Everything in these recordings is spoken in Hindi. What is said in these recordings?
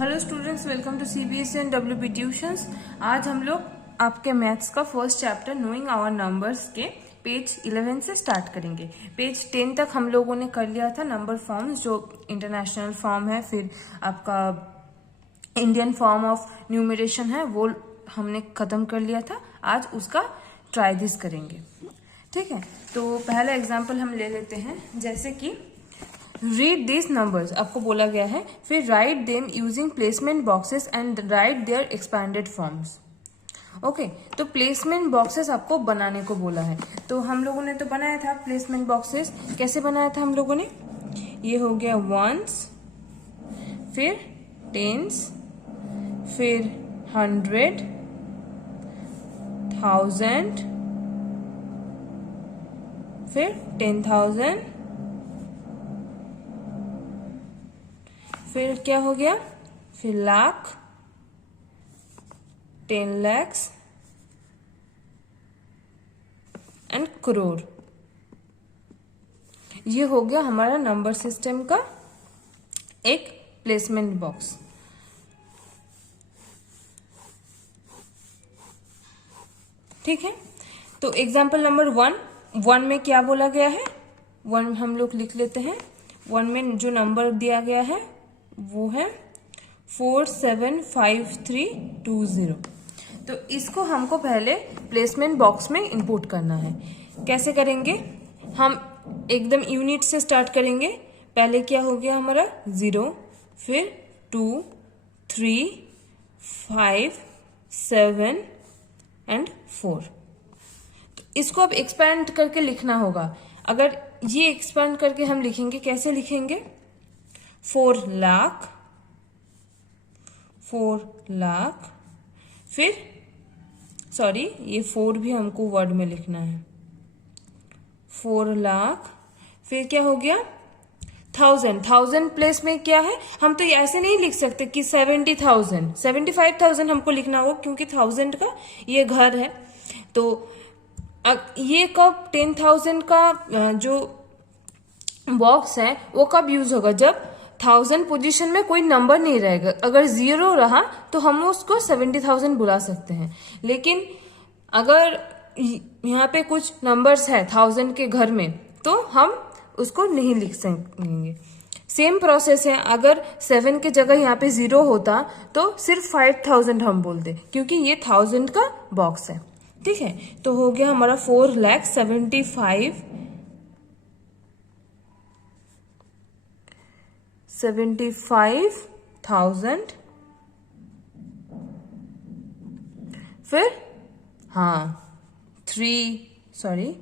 Hello students, welcome to CBSE and WB tuitions. आज हम लोग आपके मैथ्स का first chapter knowing our numbers के पेज 11 से स्टार्ट करेंगे। पेज 10 तक हम लोगों ने कर लिया था नंबर फॉर्म्स, जो इंटरनेशनल फॉर्म है, फिर आपका इंडियन फॉर्म ऑफ न्यूमरेशन है, वो हमने खत्म कर लिया था। आज उसका ट्राई दिस करेंगे, ठीक है। तो पहला एग्जाम्पल हम ले लेते हैं, जैसे कि रीड दिस नंबर्स आपको बोला गया है, फिर write them using placement boxes and write their expanded forms. Okay, तो प्लेसमेंट बॉक्सेस आपको बनाने को बोला है, तो हम लोगों ने तो बनाया था प्लेसमेंट बॉक्सेस। कैसे बनाया था हम लोगों ने? ये हो गया वंस, फिर टेंस, फिर 100, 1000, फिर 10,000, फिर क्या हो गया, फिर लाख, 10 lakhs एंड करोड़। ये हो गया हमारा नंबर सिस्टम का एक प्लेसमेंट बॉक्स। ठीक है, तो एग्जाम्पल नंबर 1 में क्या बोला गया है, 1 हम लोग लिख लेते हैं। 1 में जो नंबर दिया गया है वो है 475320। तो इसको हमको पहले प्लेसमेंट बॉक्स में इंपुट करना है। कैसे करेंगे? हम एकदम यूनिट से स्टार्ट करेंगे। पहले क्या हो गया हमारा 0, फिर 2, 3, 5, 7 एंड 4। तो इसको अब एक्सपैंड करके लिखना होगा। अगर ये एक्सपैंड करके हम लिखेंगे, कैसे लिखेंगे? 4 लाख, 4 लाख, फिर सॉरी, ये 4 भी हमको वर्ड में लिखना है। 4 लाख, फिर क्या हो गया 1000 प्लेस में क्या है, हम तो ऐसे नहीं लिख सकते कि 70,000, 75,000 हमको लिखना होगा, क्योंकि 1000 का ये घर है। तो ये कब 10,000 का जो बॉक्स है वो कब यूज होगा? जब 1000 पोजीशन में कोई नंबर नहीं रहेगा। अगर 0 रहा तो हम उसको 70,000 बुला सकते हैं। लेकिन अगर यहाँ पे कुछ नंबर्स है 1000 के घर में, तो हम उसको नहीं लिख सकेंगे। सेम प्रोसेस है, अगर 7 के जगह यहाँ पे 0 होता तो सिर्फ 5000 हम बोलते, क्योंकि ये 1000 का बॉक्स है। ठीक है, तो हो गया हमारा 4,75,000। फिर 320।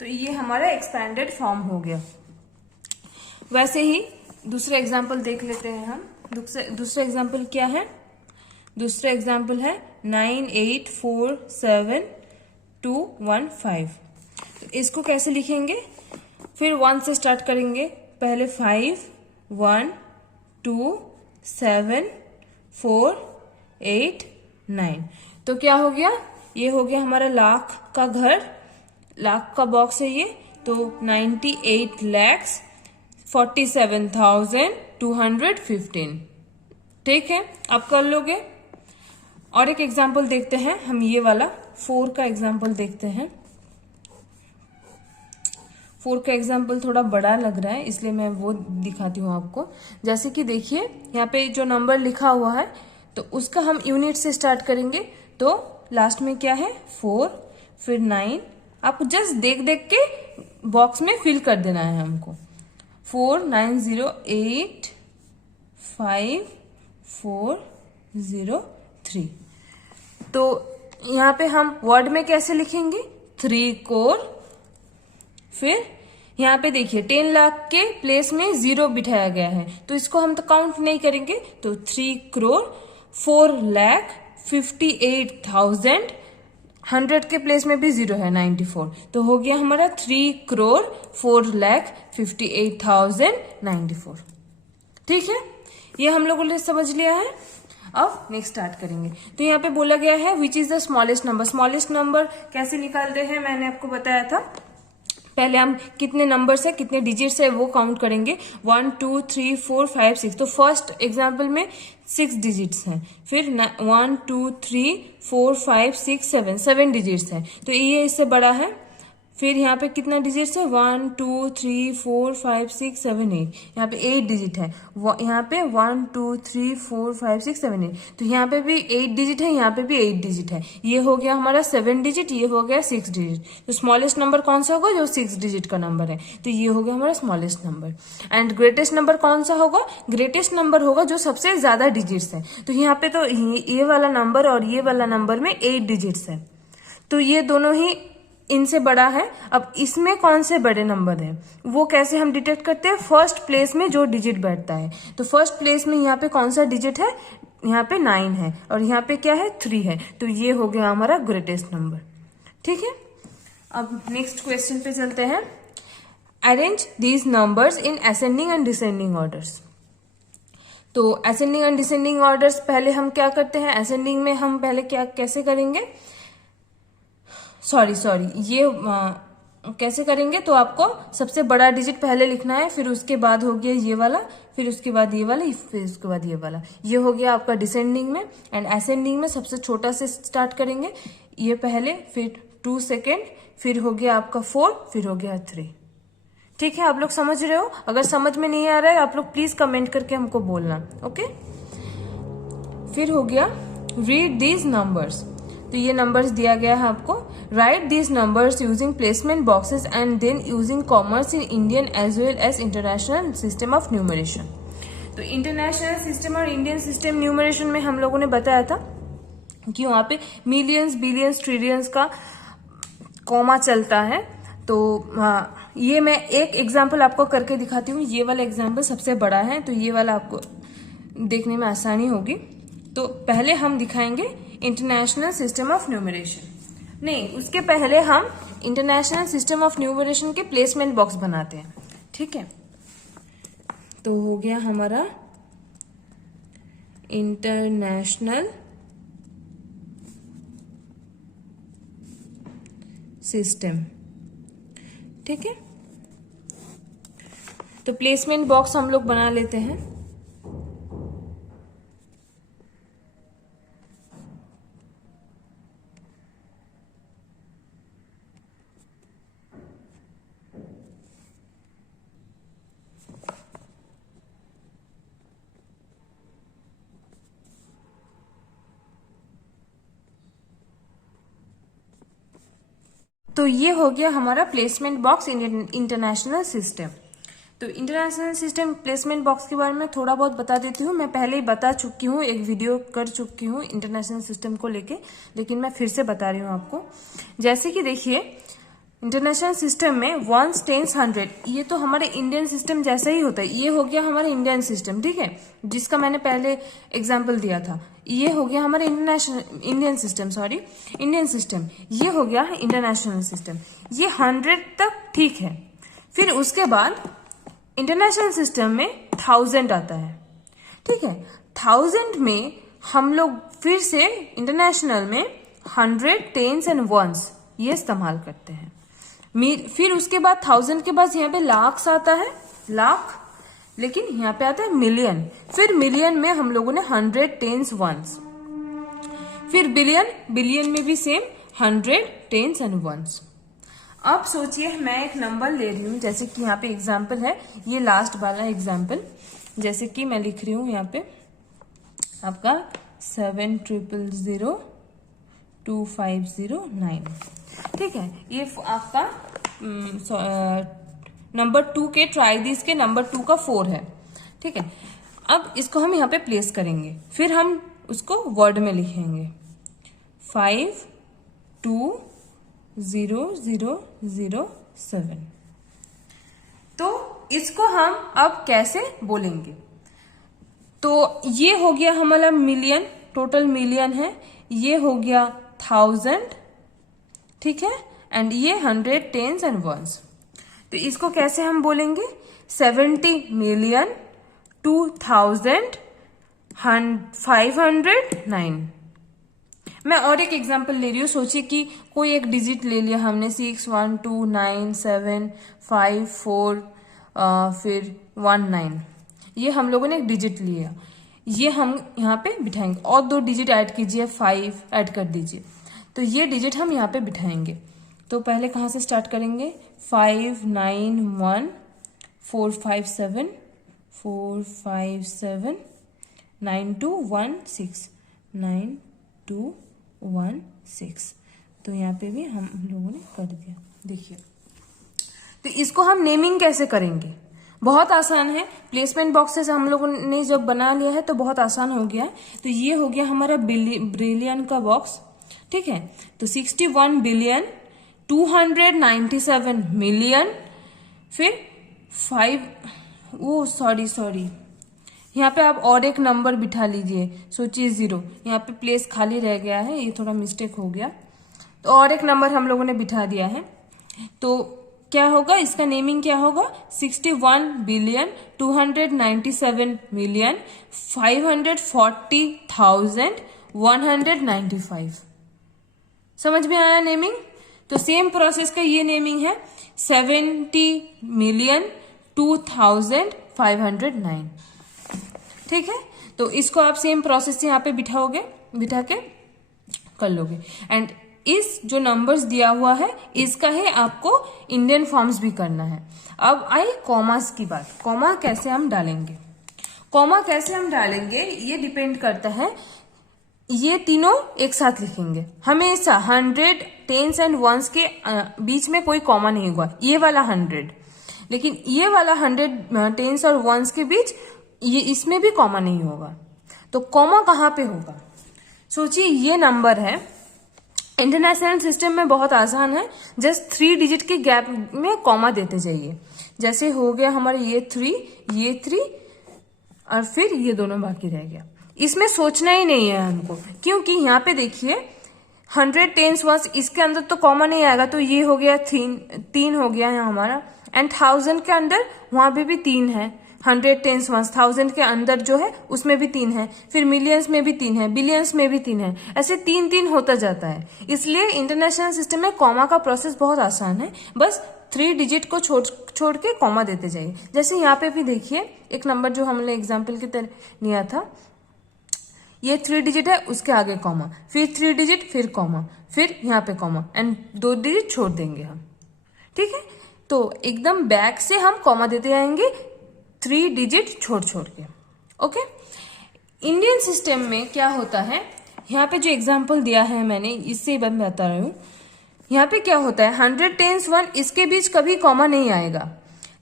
तो ये हमारा एक्सपैंडेड फॉर्म हो गया। वैसे ही दूसरा एग्जाम्पल देख लेते हैं हम। दूसरा एग्जाम्पल क्या है? दूसरा एग्जाम्पल है 9847,215। तो इसको कैसे लिखेंगे? फिर 1 से स्टार्ट करेंगे। पहले 5, 1, 2, 7, 4, 8, 9। तो क्या हो गया? ये हो गया हमारा लाख का घर, लाख का बॉक्स है ये। तो 98,47,215। ठीक है, आप कर लोगे। और एक एग्जाम्पल देखते हैं हम, ये वाला 4 का एग्जाम्पल देखते हैं। 4 का एग्जाम्पल थोड़ा बड़ा लग रहा है, इसलिए मैं वो दिखाती हूँ आपको। जैसे कि देखिए यहाँ पे जो नंबर लिखा हुआ है, तो उसका हम यूनिट से स्टार्ट करेंगे। तो लास्ट में क्या है 4, फिर 9। आपको जस्ट देख देख के बॉक्स में फिल कर देना है हमको। 49085403। तो यहाँ पे हम वर्ड में कैसे लिखेंगे? 3 करोड़। फिर यहाँ पे देखिए 10 लाख के प्लेस में 0 बिठाया गया है, तो इसको हम तो काउंट नहीं करेंगे। तो 3 करोड़ 4,58,000। 100 के प्लेस में भी 0 है, 94। तो हो गया हमारा 3 करोड़ 4,58,094। ठीक है, ये हम लोगों ने समझ लिया है। अब नेक्स्ट स्टार्ट करेंगे। तो यहाँ पे बोला गया है which is the smallest number. Smallest number कैसे निकालते हैं मैंने आपको बताया था। पहले हम कितने नंबर्स है, कितने डिजिट्स है वो काउंट करेंगे, 1 2 3 4 5 6। तो फर्स्ट एग्जाम्पल में 6 डिजिट्स हैं, फिर 1 2 3 4 5 6 7 डिजिट्स हैं, तो ये इससे बड़ा है। फिर यहाँ पे कितना डिजिट्स है, 1 2 3 4 5 6 7 8, यहाँ पे 8 डिजिट है। यहाँ पे 1 2 3 4 5 6 7 8, तो यहाँ पे भी 8 डिजिट है, यहाँ पे भी 8 डिजिट है। ये हो गया हमारा 7 डिजिट, ये हो गया 6 डिजिट। तो स्मॉलेस्ट नंबर कौन सा होगा, जो 6 डिजिट का नंबर है, तो ये हो गया हमारा smallest number. And greatest number कौन सा होगा, ग्रेटेस्ट नंबर होगा जो सबसे ज्यादा डिजिट्स है। तो यहाँ पे तो ये वाला नंबर और ये वाला नंबर में 8 डिजिट्स है, तो ये दोनों ही इनसे बड़ा है। अब इसमें कौन से बड़े नंबर है वो कैसे हम डिटेक्ट करते हैं, फर्स्ट प्लेस में जो डिजिट बैठता है। तो फर्स्ट प्लेस में यहाँ पे कौन सा डिजिट है, यहाँ पे 9 है और यहाँ पे क्या है, 3 है, तो ये हो गया हमारा ग्रेटेस्ट नंबर। ठीक है, अब नेक्स्ट क्वेश्चन पे चलते हैं। Arrange these numbers in ascending and descending orders. तो असेंडिंग एंड डिसेंडिंग ऑर्डर्स पहले हम क्या करते हैं, असेंडिंग में हम पहले क्या कैसे करेंगे, सॉरी ये कैसे करेंगे, तो आपको सबसे बड़ा डिजिट पहले लिखना है, फिर उसके बाद हो गया ये वाला, फिर उसके बाद ये वाला, फिर उसके बाद ये वाला। ये हो गया आपका डिसेंडिंग में। एंड असेंडिंग में सबसे छोटा से स्टार्ट करेंगे, ये पहले, फिर 2 सेकेंड, फिर हो गया आपका 4, फिर हो गया 3। ठीक है, आप लोग समझ रहे हो। अगर समझ में नहीं आ रहा है आप लोग प्लीज कमेंट करके हमको बोलना। ओके, फिर हो गया रीड दीज नंबर्स। तो ये नंबर्स दिया गया है आपको। Write these numbers using placement boxes and then using commas in Indian as well as international system of numeration. तो इंटरनेशनल सिस्टम और इंडियन सिस्टम न्यूमरेशन में हम लोगों ने बताया था कि वहां पे मिलियंस, बिलियंस, ट्रिलियंस का कॉमा चलता है। तो ये मैं एक एग्जाम्पल आपको करके दिखाती हूँ। ये वाला एग्जाम्पल सबसे बड़ा है, तो ये वाला आपको देखने में आसानी होगी। तो पहले हम दिखाएंगे इंटरनेशनल सिस्टम ऑफ न्यूमरेशन, नहीं उसके पहले हम इंटरनेशनल सिस्टम ऑफ न्यूमरेशन के प्लेसमेंट बॉक्स बनाते हैं। ठीक है, तो हो गया हमारा इंटरनेशनल सिस्टम। ठीक है, तो प्लेसमेंट बॉक्स हम लोग बना लेते हैं। तो ये हो गया हमारा प्लेसमेंट बॉक्स इंटरनेशनल सिस्टम। तो इंटरनेशनल सिस्टम प्लेसमेंट बॉक्स के बारे में थोड़ा बहुत बता देती हूँ। मैं पहले ही बता चुकी हूँ, एक वीडियो कर चुकी हूँ इंटरनेशनल सिस्टम को लेके, लेकिन मैं फिर से बता रही हूँ आपको। जैसे कि देखिए इंटरनेशनल सिस्टम में 1 10 100, ये तो हमारे इंडियन सिस्टम जैसा ही होता है। ये हो गया हमारा इंडियन सिस्टम, ठीक है, जिसका मैंने पहले एग्जाम्पल दिया था। ये हो गया हमारा इंडियन सिस्टम। ये हो गया इंटरनेशनल सिस्टम। ये 100 तक ठीक है। फिर उसके बाद इंटरनेशनल सिस्टम में 1000 आता है। ठीक है, 1000 में हम लोग फिर से इंटरनेशनल में 100 10s एंड 1s ये इस्तेमाल करते हैं। फिर उसके बाद 1000 के बाद यहाँ पे लाख्स आता है, लाख, लेकिन यहाँ पे आता है मिलियन। फिर मिलियन में हम लोगों ने 100 10s 1s। फिर बिलियन में भी सेम 100 10s एंड 1s। अब सोचिए मैं एक नंबर ले रही हूँ, जैसे कि यहाँ पे एग्जाम्पल है, ये लास्ट वाला एग्जाम्पल, जैसे कि मैं लिख रही हूँ यहाँ पे आपका 700025009। ठीक है, ये आपका नंबर 2 के ट्राई दिस के नंबर 2 का 4 है। ठीक है, अब इसको हम यहाँ पे प्लेस करेंगे, फिर हम उसको वर्ड में लिखेंगे 520007। तो इसको हम अब कैसे बोलेंगे, तो ये हो गया हमारा मिलियन, टोटल मिलियन है, ये हो गया 1000, ठीक है, एंड ये 100 10s एंड 1s। तो इसको कैसे हम बोलेंगे, 70 मिलियन 2000 509। मैं और एक एग्जांपल ले रही हूँ। सोचिए कि कोई एक डिजिट ले लिया हमने 6, 1, 2, 9, 7, 5, 4 फिर 1, 9। ये हम लोगों ने एक डिजिट लिया, ये हम यहाँ पे बिठाएंगे और 2 डिजिट ऐड कीजिए, 5 ऐड कर दीजिए, तो ये डिजिट हम यहाँ पे बिठाएंगे। तो पहले कहाँ से स्टार्ट करेंगे? 5, 9, 1, 4, 5, 7, 4, 5, 7, 9, 2, 1, 6, 9, 2, 1, 6। तो यहाँ पे भी हम लोगों ने कर दिया। देखिए, तो इसको हम नेमिंग कैसे करेंगे? बहुत आसान है। प्लेसमेंट बॉक्सेस हम लोगों ने जब बना लिया है तो बहुत आसान हो गया है। तो ये हो गया हमारा बिलियन का बॉक्स, ठीक है। तो 61 बिलियन 297 मिलियन, फिर 5, वो सॉरी यहाँ पे आप और एक नंबर बिठा लीजिए। सोचिए 0, यहाँ पे प्लेस खाली रह गया है, ये थोड़ा मिस्टेक हो गया, तो और एक नंबर हम लोगों ने बिठा दिया है। तो क्या होगा, इसका नेमिंग क्या होगा? 61 बिलियन 297 मिलियन 540,195। समझ में आया नेमिंग? तो सेम प्रोसेस का ये नेमिंग है 70 मिलियन 2,509। ठीक है, तो इसको आप सेम प्रोसेस से यहाँ पे बिठा के कर लोगे। एंड इस जो नंबर्स दिया हुआ है इसका ही आपको इंडियन फॉर्म्स भी करना है। अब आई कॉमास की बात। कॉमा कैसे हम डालेंगे? ये डिपेंड करता है, ये तीनों एक साथ लिखेंगे हमेशा। 100 टेंस एंड वंस के बीच में कोई कॉमा नहीं होगा, ये वाला 100, लेकिन ये वाला 100 टेंस और वंस के बीच ये इसमें भी कॉमा नहीं होगा। तो कॉमा कहाँ पे होगा? सोचिए ये नंबर है, इंटरनेशनल सिस्टम में बहुत आसान है, जस्ट 3 डिजिट के गैप में कॉमा देते जाइए। जैसे हो गया हमारे ये 3 और फिर ये दोनों बाकी रह गया। इसमें सोचना ही नहीं है हमको, क्योंकि यहाँ पे देखिए 100 टेंस वंस, इसके अंदर तो कॉमा नहीं आएगा, तो ये हो गया 3 हो गया है हमारा। एंड 1000 के अंदर वहां पे भी 3 है। 100 टेंस वंस 1000 के अंदर जो है उसमें भी 3 है, फिर मिलियंस में भी 3 है, बिलियंस में भी 3 है, ऐसे 3 होता जाता है। इसलिए इंटरनेशनल सिस्टम में कॉमा का प्रोसेस बहुत आसान है, बस 3 डिजिट को छोड़ के कॉमा देते जाइए। जैसे यहाँ पे भी देखिए एक नंबर जो हमने एग्जाम्पल की तरह लिया था, ये 3 डिजिट है, उसके आगे कॉमा, फिर 3 डिजिट, फिर कॉमा, फिर यहाँ पे कॉमा, एंड 2 डिजिट छोड़ देंगे हम। ठीक है, तो एकदम बैक से हम कॉमा देते जाएंगे 3 डिजिट छोड़ के। ओके, इंडियन सिस्टम में क्या होता है, यहाँ पे जो एग्जाम्पल दिया है मैंने इससे मैं बता रही हूँ। यहाँ पे क्या होता है, 100 टेंस 1, इसके बीच कभी कॉमा नहीं आएगा,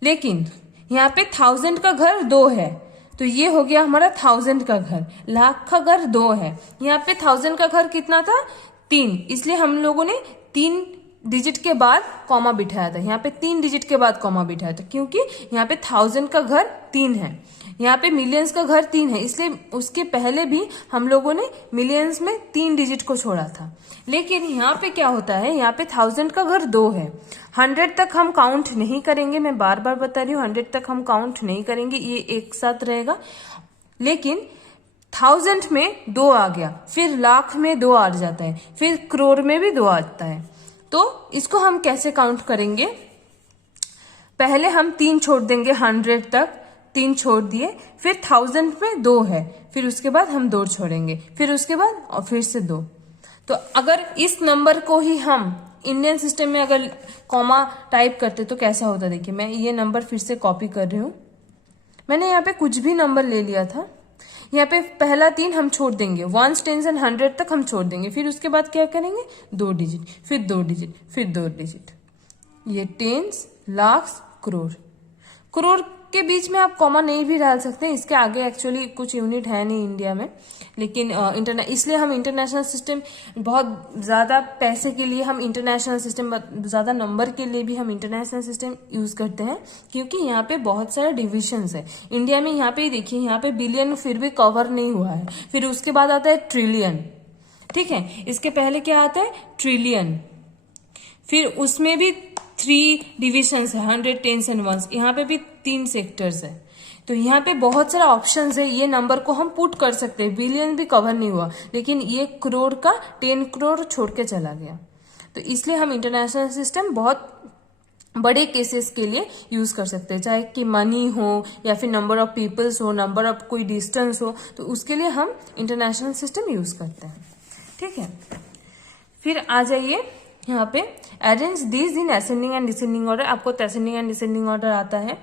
लेकिन यहाँ पे 1000 का घर 2 है, तो ये हो गया हमारा 1000 का घर। लाख का घर 2 है, यहाँ पे 1000 का घर कितना था? 3, इसलिए हम लोगों ने 3 डिजिट के बाद कॉमा बिठाया था। यहाँ पे 3 डिजिट के बाद कॉमा बिठाया था, क्योंकि यहाँ पे 1000 का घर 3 है, यहाँ पे मिलियंस का घर 3 है, इसलिए उसके पहले भी हम लोगों ने मिलियंस में 3 डिजिट को छोड़ा था। लेकिन यहाँ पे क्या होता है, यहाँ पे 1000 का घर 2 है, 100 तक हम काउंट नहीं करेंगे। मैं बार बार बता रही हूँ, 100 तक हम काउंट नहीं करेंगे, ये एक साथ रहेगा। लेकिन 1000 में 2 आ गया, फिर लाख में 2 आ जाता है, फिर करोड़ में भी 2 आता है। तो इसको हम कैसे काउंट करेंगे? पहले हम 3 छोड़ देंगे, 100 तक 3 छोड़ दिए, फिर 1000 में 2 है, फिर उसके बाद हम 2 छोड़ेंगे, फिर उसके बाद और फिर से 2। तो अगर इस नंबर को ही हम इंडियन सिस्टम में अगर कॉमा टाइप करते तो कैसा होता? देखिए, मैं ये नंबर फिर से कॉपी कर रही हूँ। मैंने यहाँ पे कुछ भी नंबर ले लिया था, यहाँ पे पहला 3 हम छोड़ देंगे, 1 10 एंड 100 तक हम छोड़ देंगे, फिर उसके बाद क्या करेंगे? 2 डिजिट, फिर 2 डिजिट, फिर 2 डिजिट। ये टेंस, लाख, करोड़ के बीच में आप कॉमा नहीं भी डाल सकते हैं, इसके आगे एक्चुअली कुछ यूनिट है नहीं इंडिया में, लेकिन इसलिए हम इंटरनेशनल सिस्टम बहुत ज्यादा पैसे के लिए हम इंटरनेशनल सिस्टम, ज्यादा नंबर के लिए भी हम इंटरनेशनल सिस्टम यूज करते हैं, क्योंकि यहाँ पे बहुत सारे डिविजन्स है। इंडिया में यहाँ पे देखिए, यहाँ पे बिलियन फिर भी कवर नहीं हुआ है, फिर उसके बाद आता है ट्रिलियन। ठीक है, इसके पहले क्या आता है? ट्रिलियन, फिर उसमें भी 3 डिविजन्स है, 100 टेंस एंड वंस, यहाँ पे भी 3 सेक्टर्स है। तो यहाँ पे बहुत सारा ऑप्शंस है, ये नंबर को हम पुट कर सकते हैं, बिलियन भी कवर नहीं हुआ, लेकिन ये करोड़ का 10 करोड़ छोड़ के चला गया। तो इसलिए हम इंटरनेशनल सिस्टम बहुत बड़े केसेस के लिए यूज कर सकते हैं, चाहे कि मनी हो या फिर नंबर ऑफ पीपल्स हो, नंबर ऑफ कोई डिस्टेंस हो, तो उसके लिए हम इंटरनेशनल सिस्टम यूज करते हैं। ठीक है, फिर आ जाइए यहाँ पे arrange these in ascending and descending order. आपको असेंडिंग एंड डिसेंडिंग ऑर्डर आता है।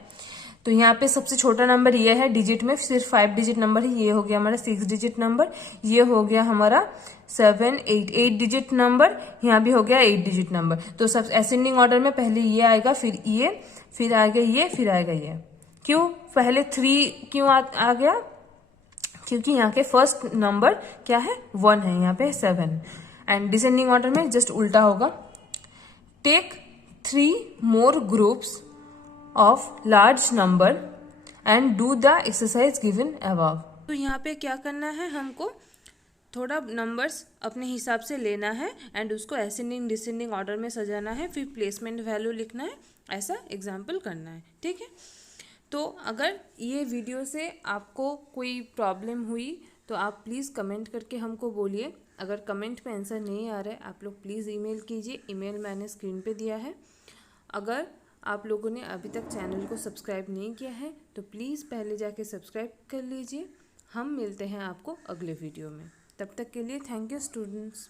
तो यहाँ पे सबसे छोटा नंबर ये है, डिजिट में सिर्फ 5 डिजिट नंबर है, ये हो गया हमारा 6 डिजिट नंबर, ये हो गया हमारा 7 8 डिजिट नंबर, यहाँ भी हो गया 8 डिजिट नंबर। तो सब असेंडिंग ऑर्डर में पहले ये आएगा, फिर ये, फिर आएगा ये, फिर आएगा ये। क्यों पहले 3 क्यों आ गया? क्योंकि यहाँ के फर्स्ट नंबर क्या है? 1 है, यहाँ पे 7। एंड डिसेंडिंग ऑर्डर में जस्ट उल्टा होगा। Take 3 more groups of large number and do the exercise given above. तो यहाँ पे क्या करना है, हमको थोड़ा नंबर्स अपने हिसाब से लेना है एंड उसको असेंडिंग डिसेंडिंग ऑर्डर में सजाना है, फिर प्लेसमेंट वैल्यू लिखना है, ऐसा एग्जाम्पल करना है। ठीक है, तो अगर ये वीडियो से आपको कोई प्रॉब्लम हुई तो आप प्लीज़ कमेंट करके हमको बोलिए। अगर कमेंट पे आंसर नहीं आ रहा है, आप लोग प्लीज़ ईमेल कीजिए, ईमेल मैंने स्क्रीन पे दिया है। अगर आप लोगों ने अभी तक चैनल को सब्सक्राइब नहीं किया है तो प्लीज़ पहले जाके सब्सक्राइब कर लीजिए। हम मिलते हैं आपको अगले वीडियो में, तब तक के लिए थैंक यू स्टूडेंट्स।